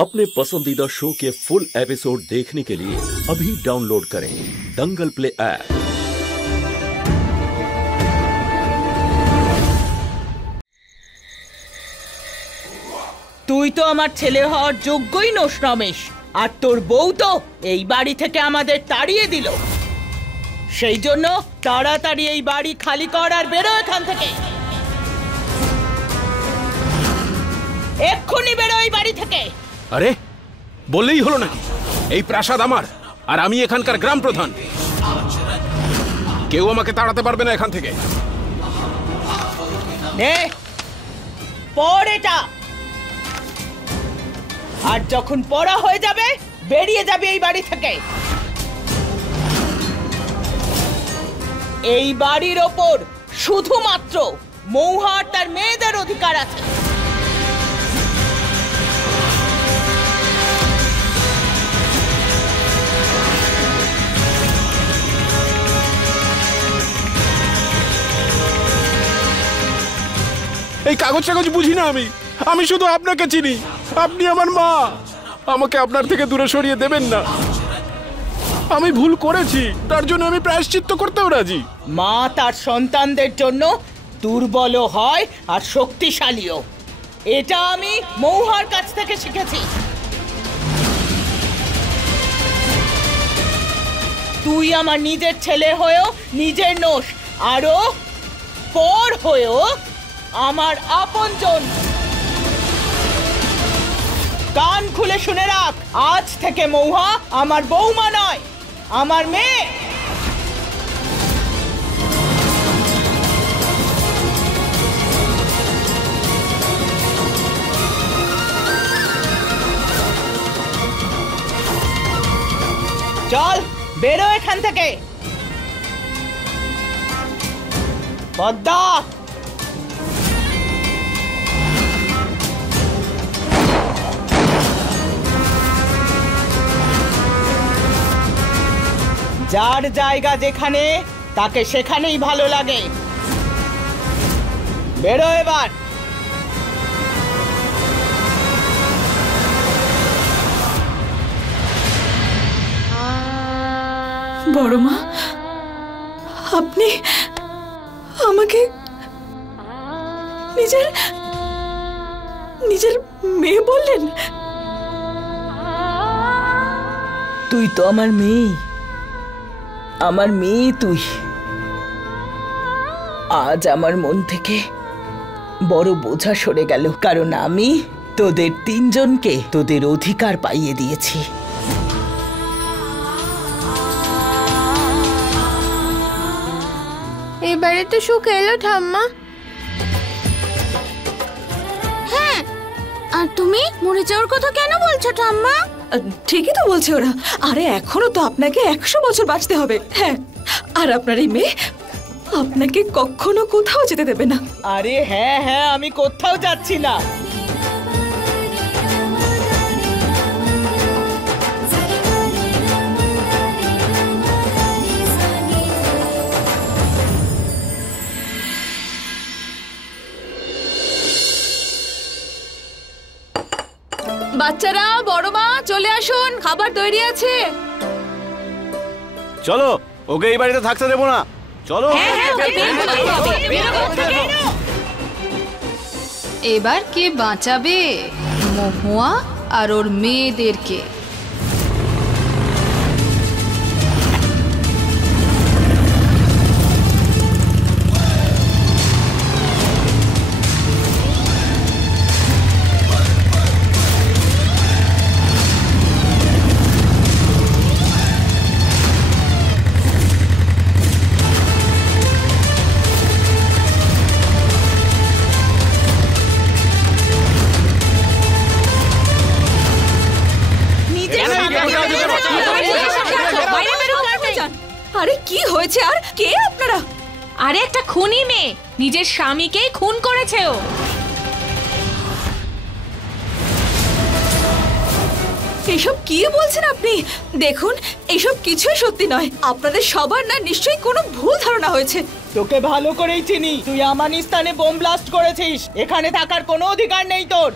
अपने पसंदीदा शो के फुल एपिसोड देखने के लिए अभी डाउनलोड करें दंगल प्ले ऐप। তুই তো আমার ছেলে হওয়ার যোগ্যই নোস রমেশ, আর তোর বউ তো এই বাড়ি থেকে আমাদের তাড়িয়ে দিল। সেই জন্য তাড়াতাড়ি এই বাড়ি খালি কর আর বেরো এখান থেকে। এক্ষুনি বেরো এই বাড়ি থেকে। আরে বললেই হলো নাকি? এই প্রাসাদ আমার, আর আমি এখানকার গ্রাম প্রধান। কেউ আমাকে তাড়াতে পারবে না এখান থেকে। নে পড় এটা, আর যখন পড়া হয়ে যাবে বেরিয়ে যাবে এই বাড়ি থেকে। এই বাড়ির ওপর শুধুমাত্র মৌহার তার মেয়েদের অধিকার আছে। এই কাগজ টাগজ বুঝি না আমি শুধু আপনাকে চিনি। আপনি আমার মা, আমাকে আপনার থেকে দূরে সরিয়ে দেবেন না। আমি ভুল করেছি, তার জন্য আমি প্রায়শ্চিত্ত করতেও রাজি। মা তার সন্তানদের জন্য দুর্বল হয় আর শক্তিশালীও। এটা আমি মৌহার কাছ থেকে শিখেছি। তুই আমার নিজের ছেলে হয়েও নিজের নোস, আরো পর হয়েও আমার আপনজন। কান খুলে শুনে রাখ, আজ থেকে মৌহা আমার বৌমা নয়, আমার মেয়ে। চল বেরো এখান থেকে। পদ্মা, যার জায়গা যেখানে তাকে সেখানেই ভালো লাগে। বেরো এবার। বড় মা, আপনি আমাকে নিজের মেয়ে বললেন? তুই তো আমার মেয়ে, আমার মেয়ে তুই। আজ আমার মন থেকে বড় বোঝা সরে গেল, কারণ আমি তোদের তিনজনকে তোদের অধিকার পাইয়ে দিয়েছি। এবারে তো সুখ এলো ঠাম্মা। হ্যাঁ, আর তুমি মরে যাওয়ার কথা কেন বলছো ঠাম্মা? ঠিকই তো বলছে ওরা। আরে এখনো তো আপনাকে 100 বছর বাঁচতে হবে। হ্যাঁ, আর আপনার এই মেয়ে আপনাকে কখনো কোথাও যেতে দেবে না। আরে হ্যাঁ হ্যাঁ, আমি কোথাও যাচ্ছি না। বাচ্চারা, বড় মা চলে আসুন, খাবার তৈরি আছে। চলো, ওকে এই বাড়িতে থাকতে দেবো না। চলো। এবার কে বাঁচাবে মহুয়া আর ওর মেয়েদেরকে? আরে কি হয়েছে? আর কে আপনারা? আরে একটা খুনি মেয়ে, নিজের স্বামীকেই খুন করেছে ও। এসব কি বলছেন আপনি? দেখুন, এসব কিছুই সত্যি নয়। আপনাদের সবার না নিশ্চয়ই কোনো ভুল ধারণা হয়েছে। তোকে ভালো করেই চিনি, তুই আমানিস্তানে বোম ব্লাস্ট করেছিস। এখানে থাকার কোনো অধিকার নেই তোর।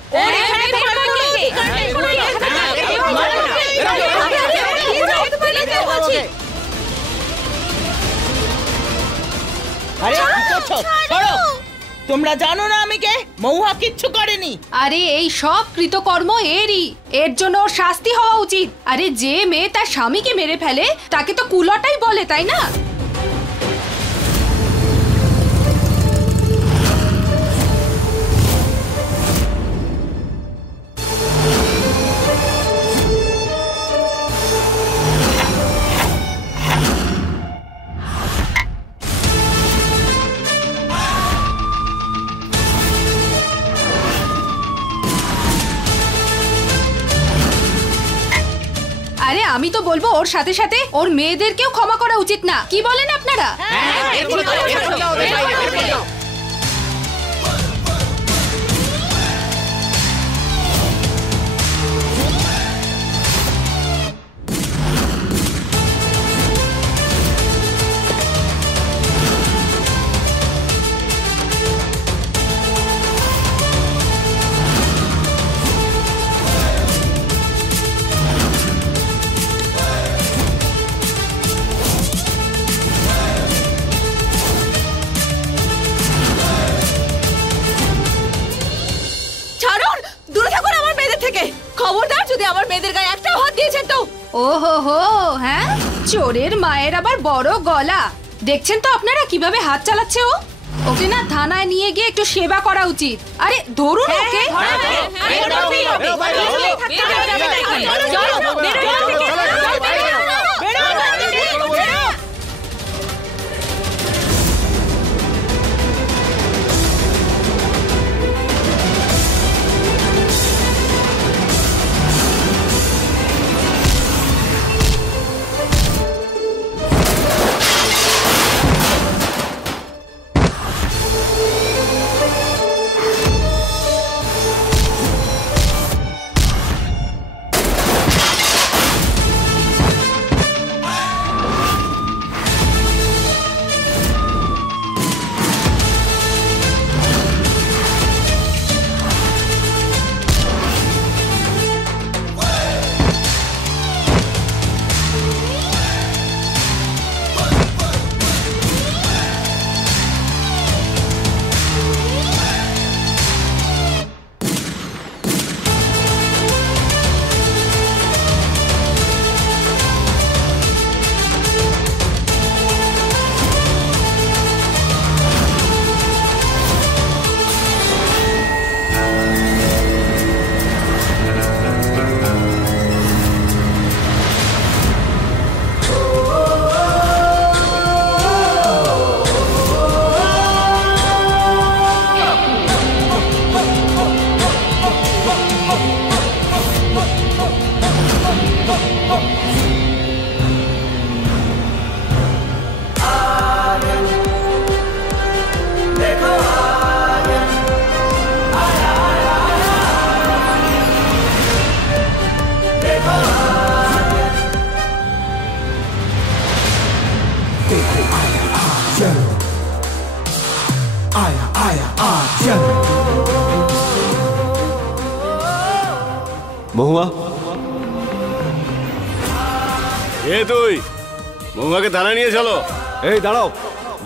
তোমরা জানো না আমি কে? মহুয়া কিচ্ছু করেনি। আরে এই সব কৃতকর্ম এরই, এর জন্য ওর শাস্তি হওয়া উচিত। আরে যে মেয়ে তার স্বামীকে মেরে ফেলে তাকে তো কুলটাই বলে, তাই না? আরে আমি তো বলবো ওর সাথে সাথে ওর মেয়েদেরকেও ক্ষমা করা উচিত না, কি বলেন আপনারা? খবরদার, যদি আমার মেয়েদের গায়ে একটাও হাত দিয়েছেন তো। ওহো হো, হ্যাঁ, চোরের মায়ের আবার বড় গলা। দেখছেন তো আপনারা কিভাবে হাত চালাচ্ছে ও। ওকে না থানায় নিয়ে গিয়ে একটু সেবা করা উচিত। আরে ধরুন ওকে। মহুয়া, এ তুই মহুয়াকে থানায় নিয়ে চলো। এই দাঁড়াও,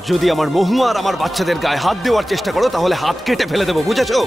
যদি আমার মহুয়া আর আমার বাচ্চাদের গায়ে হাত দেওয়ার চেষ্টা করো তাহলে হাত কেটে ফেলে দেবো, বুঝেছো?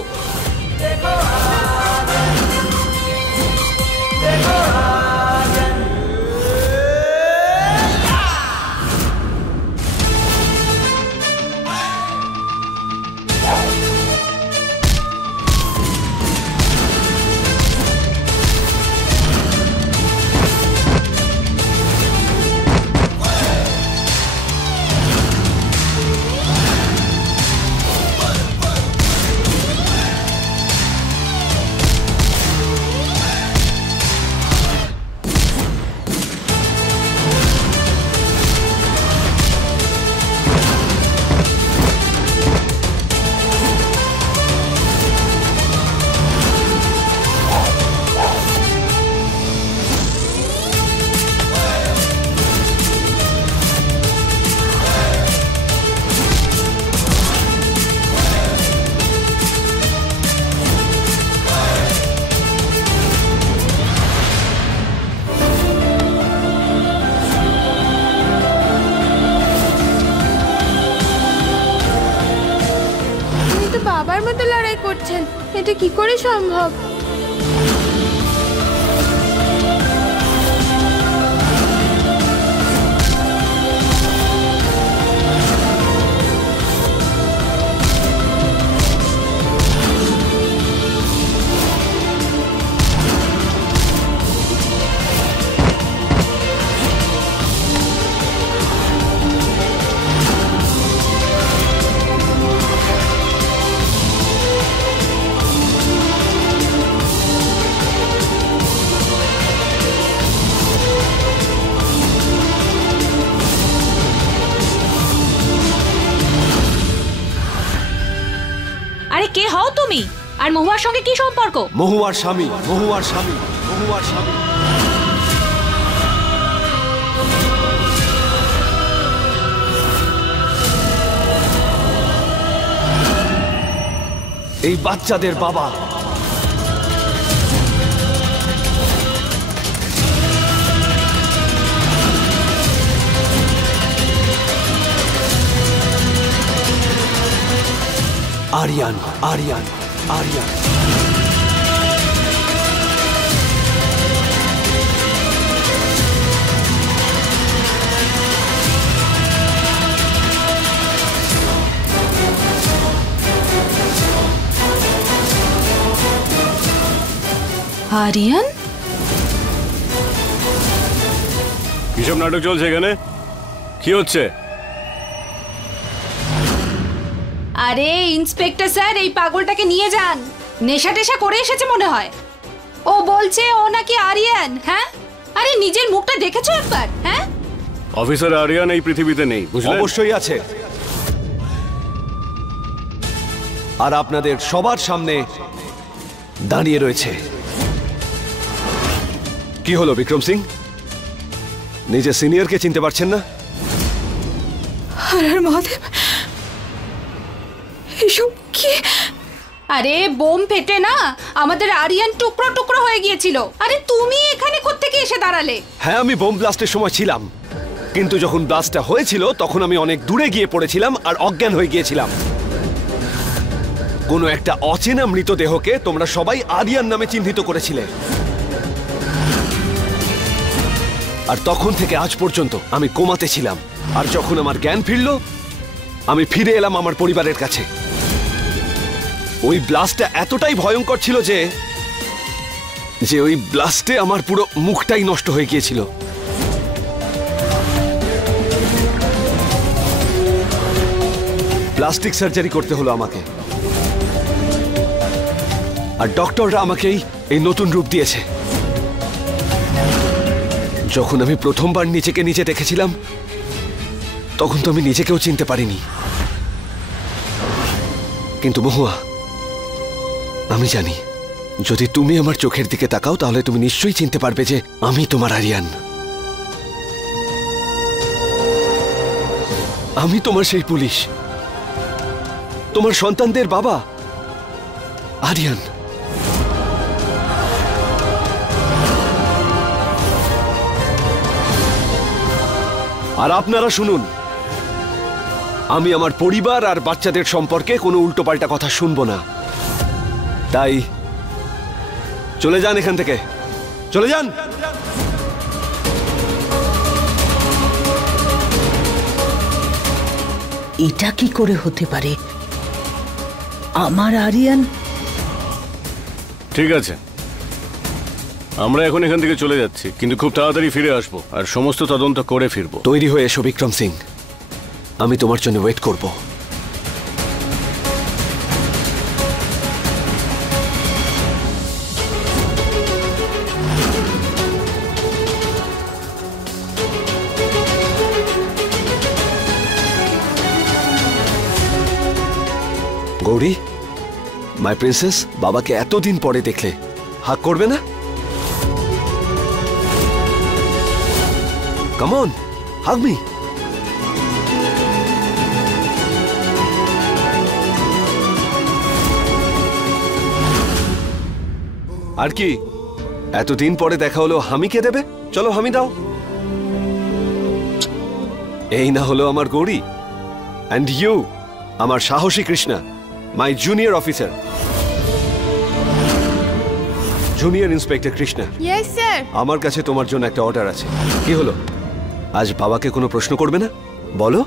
সাথে কি করে সম্ভব? আরে কে হও তুমি? আর মহুয়ার সঙ্গে কি সম্পর্ক? মহুয়ার স্বামী, মহুয়ার স্বামী, মহুয়ার স্বামী। এই বাচ্চাদের বাবা। আরিয়ান, আরিয়ান, আরিয়ান। আরিয়ান? কিসব নাটক চলছে এখানে? কি হচ্ছে? আরে ইন্সপেক্টর স্যার, এই পাগলটাকে নিয়ে যান। নেশা টেশা করে এসেছে মনে হয়। ও বলছে ও নাকি আরিয়ান। হ্যাঁ, আরে নিজের মুখটা দেখেছো একবার? হ্যাঁ, অফিসার আরিয়ান এই পৃথিবীতে নেই, বুঝলেন? অবশ্যই আছে, আর আপনাদের সবার সামনে দাঁড়িয়ে রয়েছে। কি হলো বিক্রম সিং, নিজের সিনিয়রকে চিনতে পারছেন না? হর হর মহাদেব, এসব কি? আরে বোম ফেটে না আমাদের আরিয়ান টুকরো টুকরো হয়ে গিয়েছিল। আরে তুমি এখানে কোত্থেকে এসে দাঁড়ালে? হ্যাঁ, আমি বোম ব্লাস্টের সময় ছিলাম, কিন্তু যখন ব্লাস্টটা হয়েছিল তখন আমি অনেক দূরে গিয়ে পড়েছিলাম আর অজ্ঞান হয়ে গিয়েছিলাম। কোনো একটা অচেনা মৃতদেহকে তোমরা সবাই আরিয়ান নামে চিহ্নিত করেছিলে, আর তখন থেকে আজ পর্যন্ত আমি কোমাতে ছিলাম। আর যখন আমার জ্ঞান ফিরল, আমি ফিরে এলাম আমার পরিবারের কাছে। ওই ব্লাস্টটা এতটাই ভয়ঙ্কর ছিল যে ওই ব্লাস্টে আমার পুরো মুখটাই নষ্ট হয়ে গিয়েছিল। প্লাস্টিক সার্জারি করতে হলো আমাকে, আর ডক্টররা আমাকেই এই নতুন রূপ দিয়েছে। যখন আমি প্রথমবার নিজেকে নিজে দেখেছিলাম, তখন তো আমি নিজেকেও চিনতে পারিনি। কিন্তু মহুয়া, আমি জানি যদি তুমি আমার চোখের দিকে তাকাও তাহলে তুমি নিশ্চয়ই চিনতে পারবে যে আমি তোমার আরিয়ান। আমি তোমার সেই পুলিশ, তোমার সন্তানদের বাবা, আরিয়ান। আর আপনারা শুনুন, আমি আমার পরিবার আর বাচ্চাদের সম্পর্কে কোনো উল্টোপাল্টা কথা শুনবো না। তাই চলে যান এখান থেকে, চলে যান। এটা কি করে হতে পারে? আমার আরিয়ান? ঠিক আছে, আমরা এখন এখান থেকে চলে যাচ্ছি, কিন্তু খুব তাড়াতাড়ি ফিরে আসবো আর সমস্ত তদন্ত করে ফিরবো। তৈরি হয়ে এসো বিক্রম সিং, আমি তোমার জন্য ওয়েট করব। গৌরী, মাই প্রিন্সেস, বাবাকে এতদিন পরে দেখলে হাক করবে না? Come on, hug me. আর কি, এতদিন পরে দেখা হলো, হামি কে দেবে? চলো হামি দাও। এই না হলো আমার গৌরী। অ্যান্ড ইউ, আমার সাহসী Krishna, my junior officer. Junior inspector Krishna, yes sir. আমার কাছে তোমার জন্য একটা অর্ডার আছে। কি হলো, আজ বাবাকে কোনো প্রশ্ন করবে না? বলো।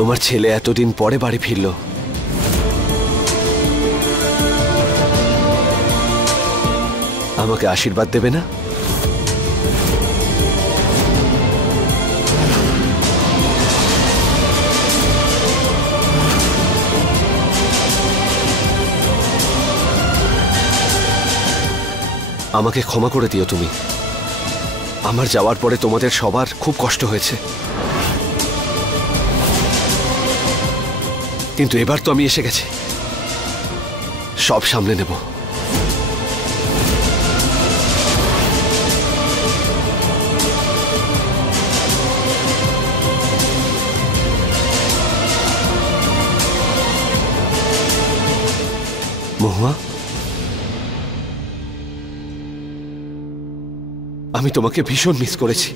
তোমার ছেলে এতদিন পরে বাড়ি ফিরল। আমাকে আশীর্বাদ দেবে না? আমাকে ক্ষমা করে দিও তুমি। আমার যাওয়ার পরে তোমাদের সবার খুব কষ্ট হয়েছে, কিন্তু এবার তো আমি এসে গেছি, সব সামলে নেব। মহুয়া, আমি তোমাকে ভীষণ মিস করেছি।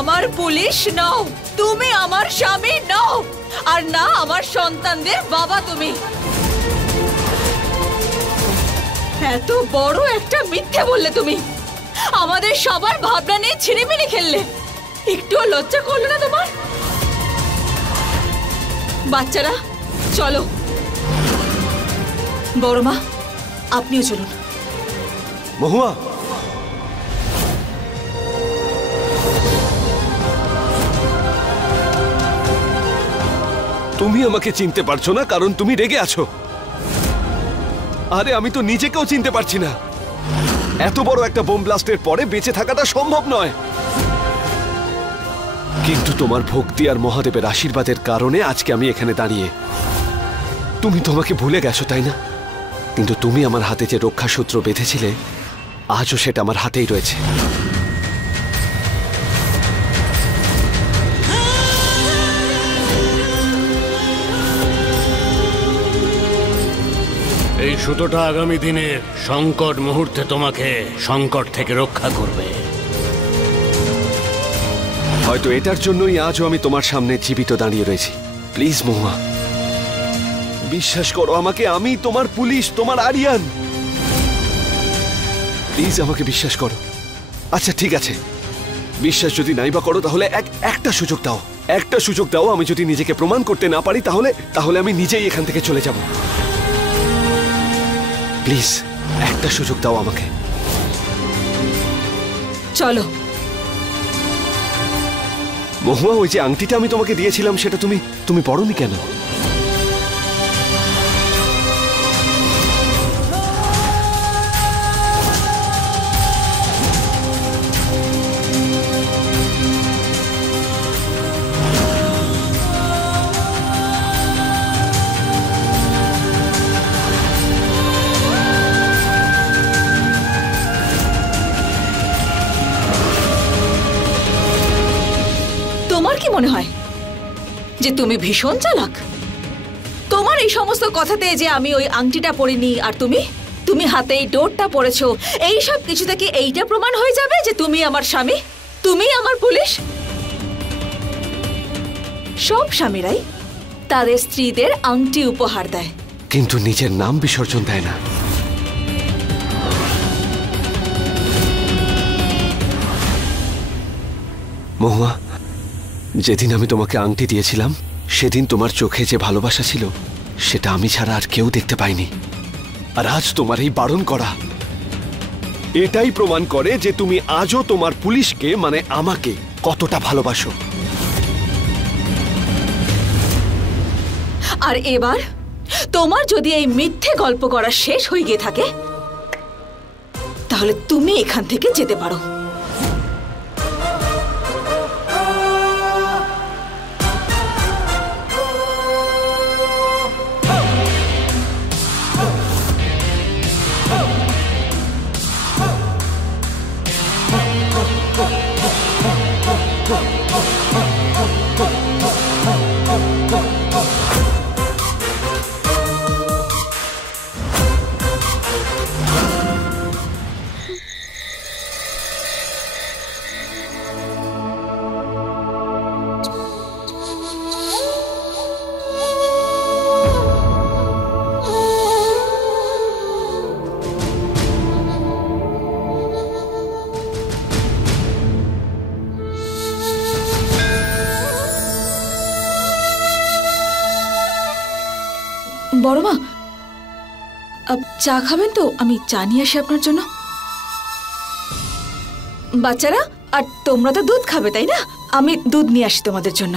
আমার পুলিশ নও, তুমি আমার স্বামী নও, আর না আমার সন্তানদের বাবা। তুমি এত বড় একটা মিথ্যে বললে, তুমি আমাদের সবার ভাবনা নিয়ে ছিনিমিনি খেললে। একটুও লজ্জা করলো না তোমার? বাচ্চারা চলো, বড় মা আপনিও চলুন। মহুয়া, তুমি আমাকে চিনতে পারছো না কারণ তুমি রেগে আছো। আরে আমি তো নিজেকেও চিনতে পারছি না। এত বড় একটা বোম ব্লাস্টের পরে বেঁচে থাকাটা সম্ভব নয়, কিন্তু তোমার ভক্তি আর মহাদেবের আশীর্বাদের কারণে আজকে আমি এখানে দাঁড়িয়ে। তুমি তোমাকে ভুলে গেছো তাই না? কিন্তু তুমি আমার হাতে যে রক্ষাসূত্র বেঁধেছিলে, আজও সেটা আমার হাতেই রয়েছে। এই সুতোটা আগামী দিনের সংকট মুহূর্তে তোমাকে সংকট থেকে রক্ষা করবে। হয়তো এটার জন্যই আজও আমি তোমার সামনে জীবিত দাঁড়িয়ে রয়েছি। প্লিজ মহুয়া, বিশ্বাস করো আমাকে, আমি তোমার পুলিশ, তোমার আরিয়ান। প্লিজ আমাকে বিশ্বাস করো। আচ্ছা ঠিক আছে, বিশ্বাস যদি নাই বা করো তাহলে একটা সুযোগ দাও, একটা সুযোগ দাও। আমি যদি নিজেকে প্রমাণ করতে না পারি তাহলে আমি নিজেই এখান থেকে চলে যাব। প্লিজ একটা সুযোগ দাও আমাকে। চলো। মহুয়া, ওই যে আংটিটা আমি তোমাকে দিয়েছিলাম সেটা তুমি পরোনি কেন? তোমার কি মনে হয় যে তুমি ভীষণ চালাক? তোমার এই সমস্ত কথাতে যে আমি ওই আংটিটা পরিনি আর তুমি হাতে এই ডোরটা পরেছো, এই সব কিছু থেকে এইটা প্রমাণ হয়ে যাবে যে তুমি আমার স্বামী, তুমি আমার পুলিশ। সব স্বামীরাই তাদের স্ত্রীদের আংটি উপহার দেয়, কিন্তু নিজের নাম বিসর্জন দেয় না। মহুয়া, যেদিন আমি তোমাকে আংটি দিয়েছিলাম সেদিন তোমার চোখে যে ভালোবাসা ছিল সেটা আমি ছাড়া আর কেউ দেখতে পাইনি। আর আজ তোমার এই বারণ করা এটাই প্রমাণ করে যে তুমি আজও তোমার পুলিশকে মানে আমাকে কতটা ভালোবাসো। আর এবার তোমার যদি এই মিথ্যে গল্প করা শেষ হয়ে গিয়ে থাকে তাহলে তুমি এখান থেকে যেতে পারো। বড় মা, চা খাবেন তো? আমি চা নিয়ে আসি আপনার জন্য। বাচ্চারা, আর তোমরা তো দুধ খাবে তাই না? আমি দুধ নিয়ে আসি তোমাদের জন্য।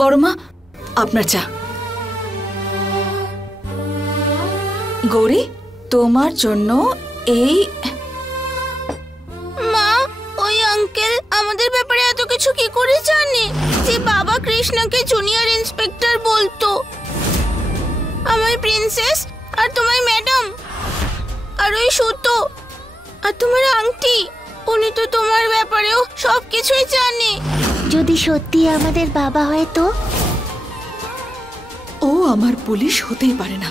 বড় মা, আপনার চা। গৌরী, তোমার জন্য এই। মা, ওই আঙ্কেল আমাদের ব্যাপারে এত কিছু কি করে জানে যে বাবা কৃষ্ণকে জুনিয়র ইন্সপেক্টর বলতো? আমার প্রিন্সেস, আর তোমার ম্যাডাম, আর ওই সুতো, আর তোমার আংটি, উনি তো তোমার ব্যাপারেও সবকিছুই জানে। যদি সত্যি আমাদের বাবা হয় তো? ও আমার পুলিশ হতেই পারে না।